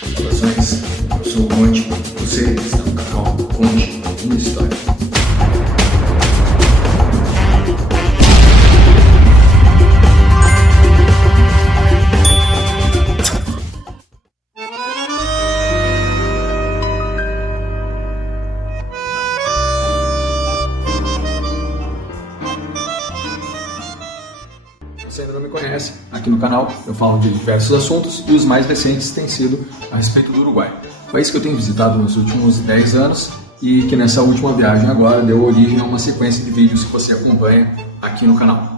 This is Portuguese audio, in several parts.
Saudações, eu sou o Conte, você está no canal Conte uma História. Se ainda não me conhece, aqui no canal eu falo de diversos assuntos e os mais recentes têm sido a respeito do Uruguai, país que eu tenho visitado nos últimos 10 anos e que nessa última viagem agora deu origem a uma sequência de vídeos que você acompanha aqui no canal.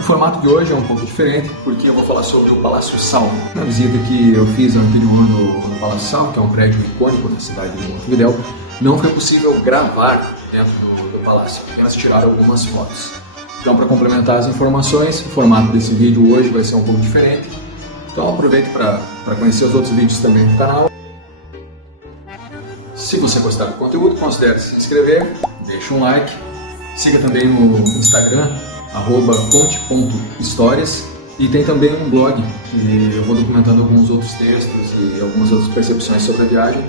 O formato de hoje é um pouco diferente porque eu vou falar sobre o Palácio Salvo. Na visita que eu fiz anterior no Palácio Salvo, que é um prédio icônico da cidade de Montevidéu, não foi possível gravar dentro do palácio, apenas tirar algumas fotos. Então, para complementar as informações, o formato desse vídeo hoje vai ser um pouco diferente. Então, aproveite para conhecer os outros vídeos também do canal. Se você gostar do conteúdo, considere se inscrever, deixe um like. Siga também no Instagram, @conte.histórias. E tem também um blog, que eu vou documentando alguns outros textos e algumas outras percepções sobre a viagem,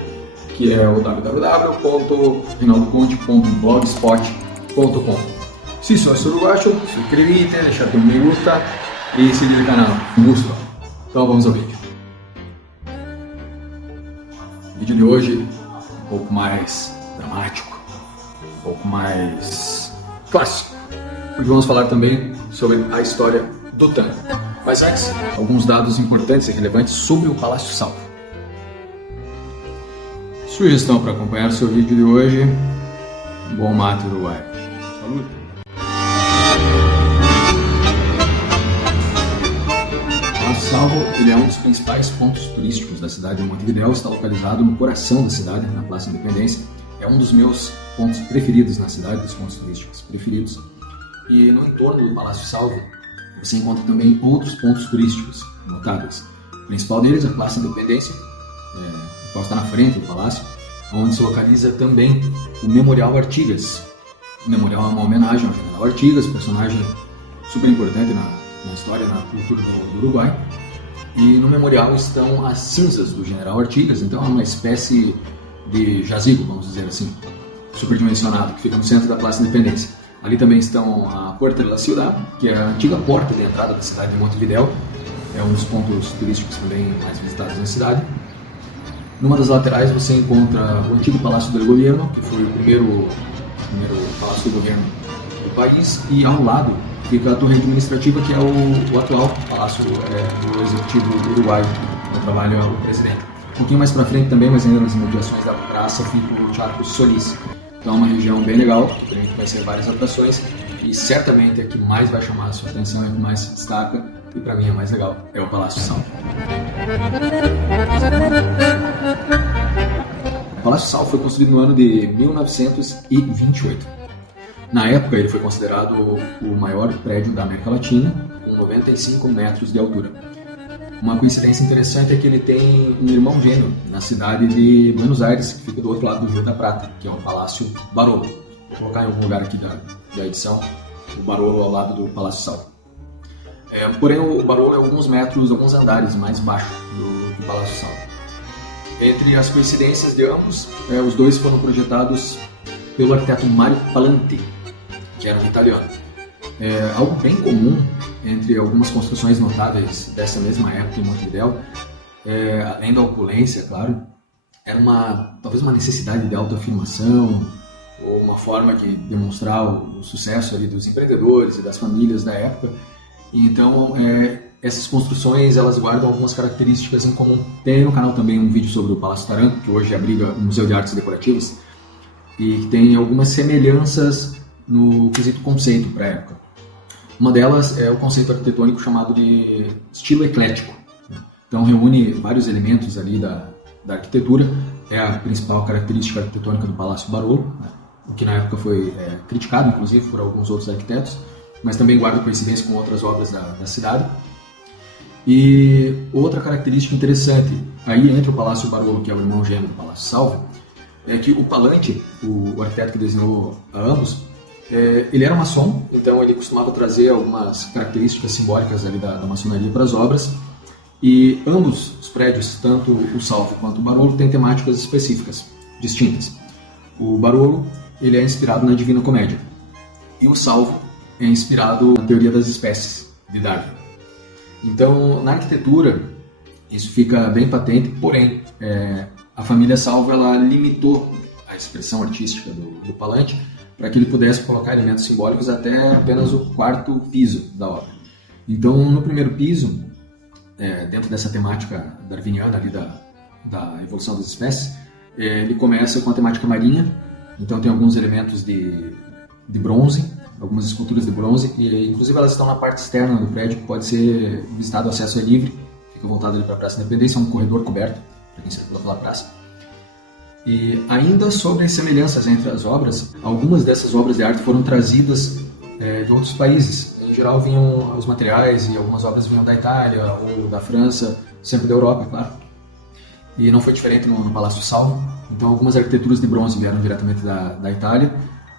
que é o www.rinaldoconte.blogspot.com. Se sos uruguayo, suscríbete, deixa tu me gusta e seguir o canal. Um gosto. Então vamos ao vídeo. O vídeo de hoje um pouco mais dramático, um pouco mais clássico. Hoje vamos falar também sobre a história do tango. Mas antes, alguns dados importantes e relevantes sobre o Palácio Salvo. Sugestão para acompanhar seu vídeo de hoje: bom mate uruguaio. Saúde! Salvo, ele é um dos principais pontos turísticos da cidade de Montevidéu, está localizado no coração da cidade, na Praça Independência. É um dos meus pontos preferidos na cidade, dos pontos turísticos preferidos. E no entorno do Palácio Salvo, você encontra também outros pontos turísticos notáveis. O principal deles é a Praça Independência, que está na frente do palácio, onde se localiza também o Memorial Artigas. O memorial é uma homenagem ao General Artigas, personagem super importante na história, na cultura do Uruguai. E no memorial estão as cinzas do General Artigas, então é uma espécie de jazigo, vamos dizer assim, superdimensionado, que fica no centro da Praça Independência. Ali também estão a Puerta de la Ciudad, que é a antiga porta de entrada da cidade de Montevidéu, é um dos pontos turísticos também mais visitados na cidade. Numa das laterais você encontra o antigo Palácio do Governo, que foi o primeiro palácio do governo do país, e ao lado fica a torre administrativa, que é o atual Palácio do Executivo Uruguaio, onde trabalha o presidente. Um pouquinho mais para frente também, mas ainda nas imediações da praça, fica o Teatro Solís. Então é uma região bem legal, que permite conhecer várias atrações, e certamente a que mais vai chamar a sua atenção, a que mais se destaca, e para mim é mais legal, é o Palácio Salvo. O Palácio Salvo foi construído no ano de 1928. Na época, ele foi considerado o maior prédio da América Latina, com 95 metros de altura. Uma coincidência interessante é que ele tem um irmão gêmeo na cidade de Buenos Aires, que fica do outro lado do Rio da Prata, que é o Palácio Barolo. Vou colocar em algum lugar aqui da edição o Barolo ao lado do Palácio Salvo. Porém, o Barolo é alguns andares mais baixo do Palácio Salvo. Entre as coincidências de ambos, os dois foram projetados pelo arquiteto Mario Palanti, que era um italiano. Algo bem comum entre algumas construções notáveis dessa mesma época em Montevidéu, além da opulência, claro, era talvez uma necessidade de autoafirmação, ou uma forma de demonstrar o sucesso ali dos empreendedores e das famílias da época. E então, essas construções elas guardam algumas características em comum. Tem no canal também um vídeo sobre o Palácio Taranto, que hoje abriga o Museu de Artes Decorativas, e que tem algumas semelhanças no quesito conceito para a época. Uma delas é o conceito arquitetônico chamado de estilo eclético. Então reúne vários elementos ali da arquitetura, é a principal característica arquitetônica do Palácio Barolo, o que na época foi criticado inclusive por alguns outros arquitetos, mas também guarda coincidência com outras obras da cidade. E outra característica interessante, aí entre o Palácio Barolo, que é o irmão gêmeo do Palácio Salvo, é que o Palanti, o arquiteto que desenhou a ambos, ele era maçom, então ele costumava trazer algumas características simbólicas ali da maçonaria para as obras, e ambos os prédios, tanto o Salvo quanto o Barolo, têm temáticas específicas, distintas. O Barolo ele é inspirado na Divina Comédia e o Salvo é inspirado na teoria das espécies de Darwin. Então, na arquitetura, isso fica bem patente, porém, a família Salvo ela limitou a expressão artística do Pallanti para que ele pudesse colocar elementos simbólicos até apenas o quarto piso da obra. Então, no primeiro piso, dentro dessa temática darwiniana ali da evolução das espécies, ele começa com a temática marinha. Então tem alguns elementos de bronze, algumas esculturas de bronze, e inclusive elas estão na parte externa do prédio, que pode ser visitado, o acesso é livre, fica voltado ali para a Praça Independência, é um corredor coberto para quem circula pela praça. E ainda sobre semelhanças entre as obras, algumas dessas obras de arte foram trazidas de outros países. Em geral vinham os materiais e algumas obras vinham da Itália ou da França, sempre da Europa, claro. E não foi diferente no Palácio Salvo. Então algumas arquiteturas de bronze vieram diretamente da Itália,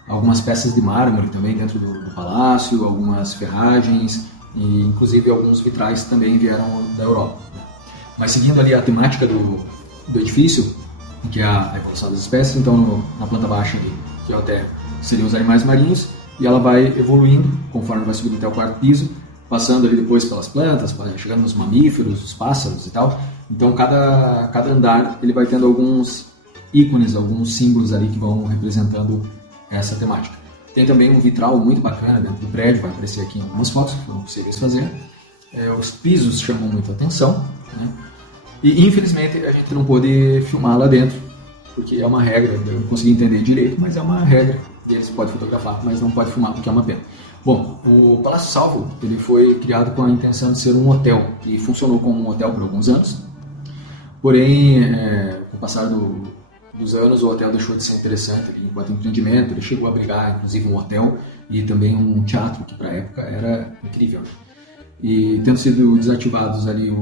algumas peças de mármore também dentro do palácio, algumas ferragens e inclusive alguns vitrais também vieram da Europa. Mas seguindo ali a temática do edifício, que é a evolução das espécies, então na planta baixa ali, que é o térreo, seriam os animais marinhos, e ela vai evoluindo conforme vai subindo até o quarto piso, passando ali depois pelas plantas, chegando nos mamíferos, os pássaros e tal. Então cada andar ele vai tendo alguns ícones, alguns símbolos ali que vão representando essa temática. Tem também um vitral muito bacana dentro do prédio, vai aparecer aqui em algumas fotos que foram possíveis fazer. Os pisos chamam muita atenção, né? E infelizmente a gente não pôde filmar lá dentro, porque é uma regra, eu não consegui entender direito, mas é uma regra, e eles podem fotografar, mas não pode filmar, porque é uma pena. Bom, o Palácio Salvo ele foi criado com a intenção de ser um hotel, e funcionou como um hotel por alguns anos, porém, com o passar dos anos, o hotel deixou de ser interessante enquanto empreendimento, ele chegou a abrigar inclusive um hotel e também um teatro, que para a época era incrível. E tendo sido desativados ali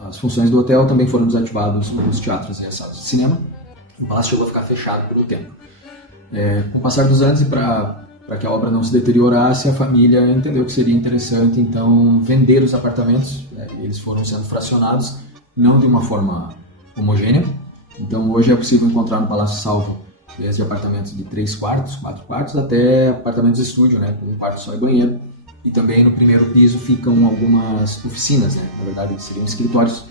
as funções do hotel, também foram desativados os teatros e as salas de cinema. O palácio chegou a ficar fechado por um tempo. Com o passar dos anos e para que a obra não se deteriorasse, a família entendeu que seria interessante então vender os apartamentos. Eles foram sendo fracionados, não de uma forma homogênea. Então hoje é possível encontrar no Palácio Salvo desde apartamentos de 3 quartos, 4 quartos, até apartamentos de estúdio, né, com um quarto só e banheiro. E também no primeiro piso ficam algumas oficinas, né? Na verdade seriam escritórios,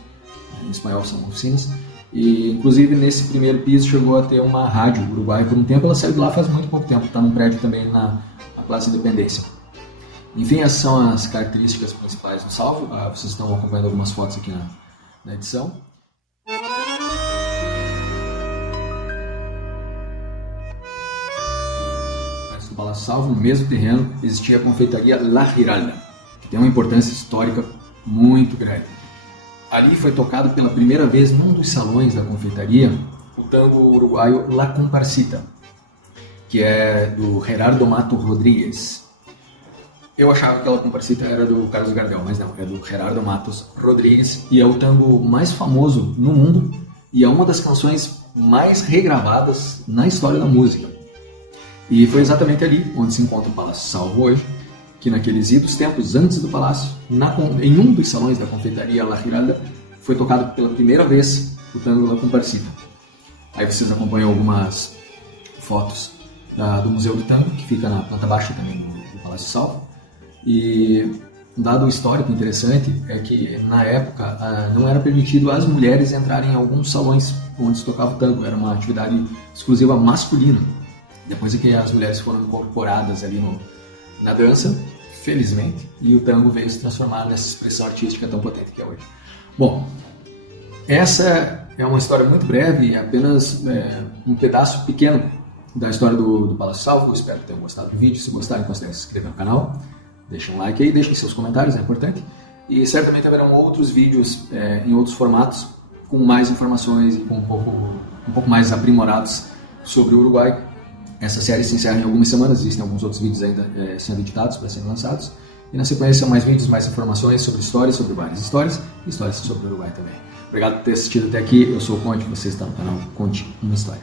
em espanhol são oficinas. E inclusive nesse primeiro piso chegou a ter uma rádio uruguaia por um tempo, ela saiu de lá faz muito pouco tempo, está num prédio também na Praça Independência. Enfim, essas são as características principais do Salvo, vocês estão acompanhando algumas fotos aqui na edição. No Palácio Salvo, no mesmo terreno, existia a confeitaria La Giralda, que tem uma importância histórica muito grande. Ali foi tocado pela primeira vez num dos salões da confeitaria o tango uruguaio La Comparsita, que é do Gerardo Mato Rodrigues. Eu achava que a La Comparsita era do Carlos Gardel, mas não, é do Gerardo Matos Rodrigues e é o tango mais famoso no mundo e é uma das canções mais regravadas na história da música. E foi exatamente ali onde se encontra o Palácio Salvo hoje, que naqueles idos tempos antes do palácio, em um dos salões da confeitaria La Giralda, foi tocado pela primeira vez o tango La Comparsita. Aí vocês acompanham algumas fotos do Museu do Tango, que fica na planta baixa também do Palácio Salvo. E um dado histórico interessante é que na época não era permitido às mulheres entrarem em alguns salões onde se tocava o tango, era uma atividade exclusiva masculina. Depois é que as mulheres foram incorporadas ali na dança, felizmente, e o tango veio se transformar nessa expressão artística tão potente que é hoje. Bom, essa é uma história muito breve, apenas um pedaço pequeno da história do Palácio Salvo. Eu espero que tenham gostado do vídeo. Se gostarem, considerem se inscrever no canal, deixem um like aí, deixem seus comentários, é importante. E certamente haverão outros vídeos em outros formatos, com mais informações e com um pouco mais aprimorados sobre o Uruguai. Essa série se encerra em algumas semanas, existem alguns outros vídeos ainda sendo editados para serem lançados. E na sequência, mais vídeos, mais informações sobre histórias, sobre várias histórias, e histórias sobre o Uruguai também. Obrigado por ter assistido até aqui, eu sou o Conte, você está no canal Conte uma História.